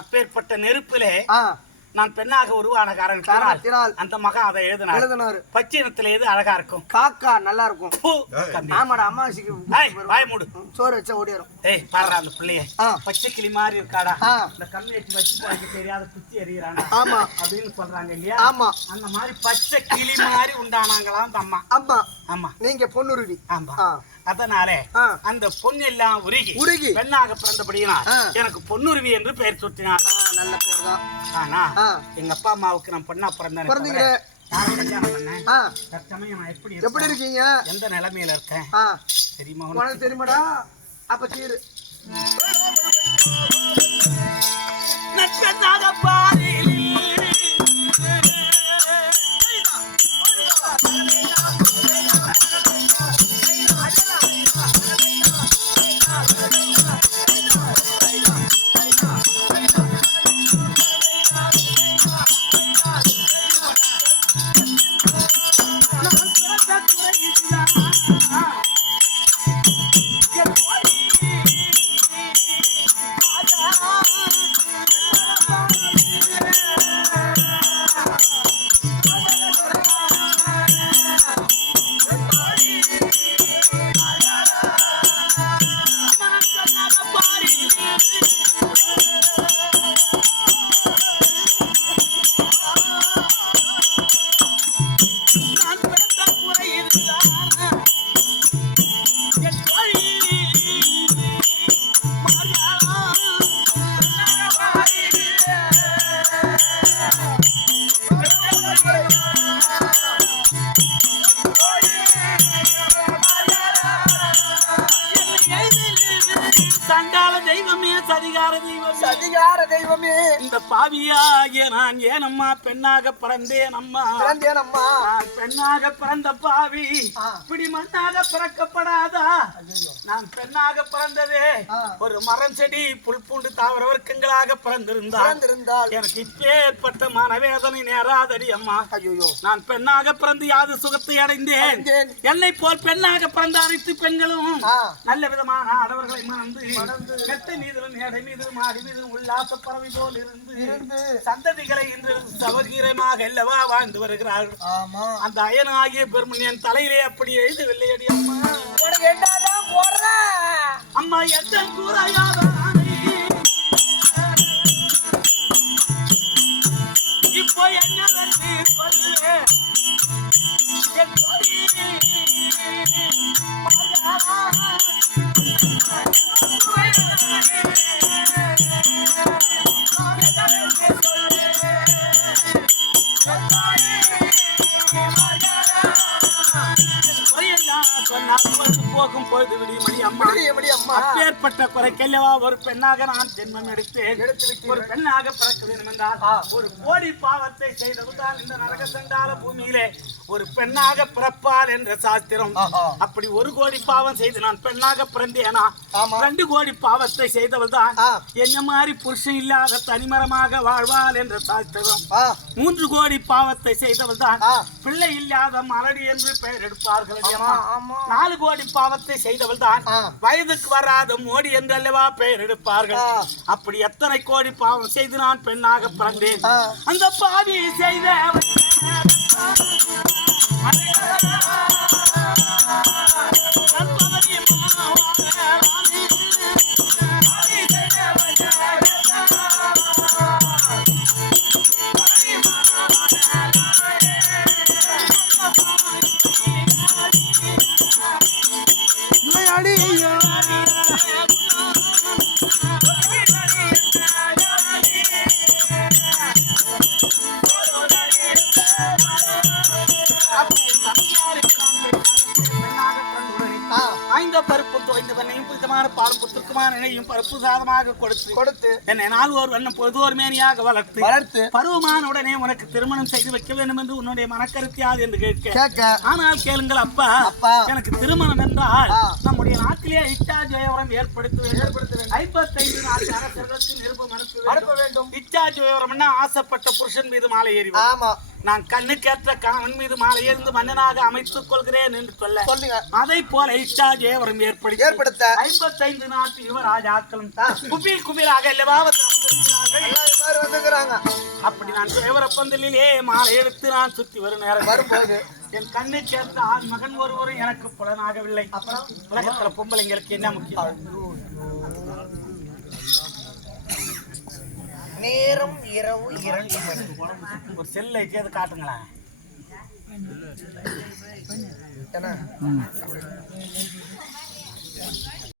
அப்பேற்பட்ட நெருப்பிலே நான் பெண்ணாக உருவான காரணத்தினால் அந்த மகா அதை எழுதினார். பச்சினத்துல எது அழகா இருக்கும்? காக்கா நல்லா இருக்கும். ஆமாடா, அம்மாசிக்கு வாய மூடு, சோறு வச்சா ஓடிடும். ஏய் பாரு அந்த பிள்ளைய, பச்சை கிளி மாதிரி இருக்காடா, இந்த கம்மி வச்சு போய்க்க தெரியாத குத்தி எறிகிறானா அப்படின்னு சொல்றாங்க இல்லையா? ஆமா, அந்த மாதிரி பச்சை கிளி மாதிரி உண்டானாங்களாம் அந்த அம்மா. ஆமா ஆமா, நீங்க பொண்ணுருவி. ஆமா, அதனாலே அந்த பொண்ணு எல்லாம் உருகி பெண்ணாக பிறந்தபடியினால் எனக்கு பொன்னுருவி என்று பெயர் சூட்டினார். நல்ல பேர் தான். ஆனா எங்க அப்பா அம்மாவுக்கு நான் பொண்ணா பிறந்தேன். எப்படி இருக்கீங்க? எந்த நிலைமையில இருக்கேன் தெரியுமா? தெரியுமாடா? அப்ப தீரு சதிகார தெய்வமே, இந்த பாவியாகிய நான் ஏனம்மா பெண்ணாக பிறந்தேன் அம்மா. நான் பெண்ணாக பிறந்த பாவி இப்படி மண்ணாக பிறக்கப்படாதா? நான் பெண்ணாக பிறந்ததே ஒரு மரம் செடி புல் பூண்டு தாவர வர்க்கங்களாக பிறந்திருந்தால் எனக்கு இப்பேற்பட்ட மனவேதனை நேராதடி அம்மா. நான் பெண்ணாக பிறந்து யாது சுகத்தை அடைந்தேன். என்னை போல் பெண்ணாக பிறந்த அனைத்து பெண்களும் நல்ல விதமான ஆடவர்களை மறந்து கெட்ட மீதிலும் மேடை மீதிலும் மாடி மீதிலும் உல்லாச பறவை போல் இருந்து சந்ததிகளை இன்று சவகீரமாக அல்லவா வாழ்ந்து வருகிறார்கள். அந்த அயனாகிய பெருமனியன் தலையிலே அப்படி எழுதவில்லையடி அம்மா. அம்மா எத்தனை கூறாயாத இப்போ என்ன சொல்லு போகும் பொழுது விடிய அம்மா அப்பேற்பட்ட குறைக்கல்லவா ஒரு பெண்ணாக நான் ஜென்மம் எடுத்தேன். ஒரு பெண்ணாக பிறக்க வேண்டும் என்றால் ஒரு கோடி பாவத்தை செய்ததுதான் இந்த நரக சண்டால பூமியிலே ஒரு பெண்ணாக பிறப்பார் என்ற சாஸ்திரம். அப்படி ஒரு கோடி பாவம் செய்து நான் பெண்ணாக பிறந்தேனா 2 கோடி பாவத்தை செய்தவள் தான் என்ன மாதிரி புருஷன் இல்லாத தனிமரமாக வாழ்வாள் என்ற சாஸ்திரம். 3 கோடி பாவத்தை செய்தவள் தான் பிள்ளை இல்லாத மலடி என்று பெயர் எடுப்பார்கள். 4 கோடி பாவத்தை செய்தவள் தான் வயதுக்கு வராத மோடி என்று அல்லவா பெயர் எடுப்பார்கள். அப்படி எத்தனை கோடி பாவம் செய்து நான் பெண்ணாக பிறந்தேன். அந்த பாவி செய்த பருப்பு தோய்ந்த பண்ணையும் புனிதமான பால் புத்துக்குமான இணையும் பருப்பு சாதமாக கொடுத்து என்னை நாள் ஒரு வண்ணம் பொழுதோர் மேனியாக வளர்த்து பருவமான உடனே உனக்கு திருமணம் செய்து வைக்க வேண்டும் என்று உன்னுடைய மனக்கருத்து யாது என்று கேட்க ஆனால் கேளுங்கள் அப்பா எனக்கு திருமணம் என்றால் நம்முடைய நாட்டிலே இச்சா ஜெயவரம் ஏற்படுத்த 55 நாட்டு அரசர்களுக்கு நிருபம் அனுப்ப வேண்டும். இச்சா ஜெயவரம்னா ஆசைப்பட்ட புருஷன் மீது மாலை ஏறி நான் கண்ணுக்கேற்ற கணவன் மீது மாலை ஏறிந்து மன்னனாக அமைத்துக் கொள்கிறேன் என்று சொல்லுங்க. அதை போல இச்சா ஜெயவரம் ஏற்படுத்த 55 நாட்டு யுவராஜாக்களும் குபீராக அப்படி நான் ஜெயவர பந்தலிலே மாலை எடுத்து நான் சுத்தி வரும் நேரம் வரும்போது என் கண்ணை சேர்ந்த ஆண் மகன் ஒருவரும் எனக்கு புலனாகவில்லை. அப்புறம் உலகத்துல பொம்பளைங்களுக்கு என்ன முக்கியம்? நேரம் இரவு 2 மணி. ஒரு செல்லை கேது காட்டுங்களா?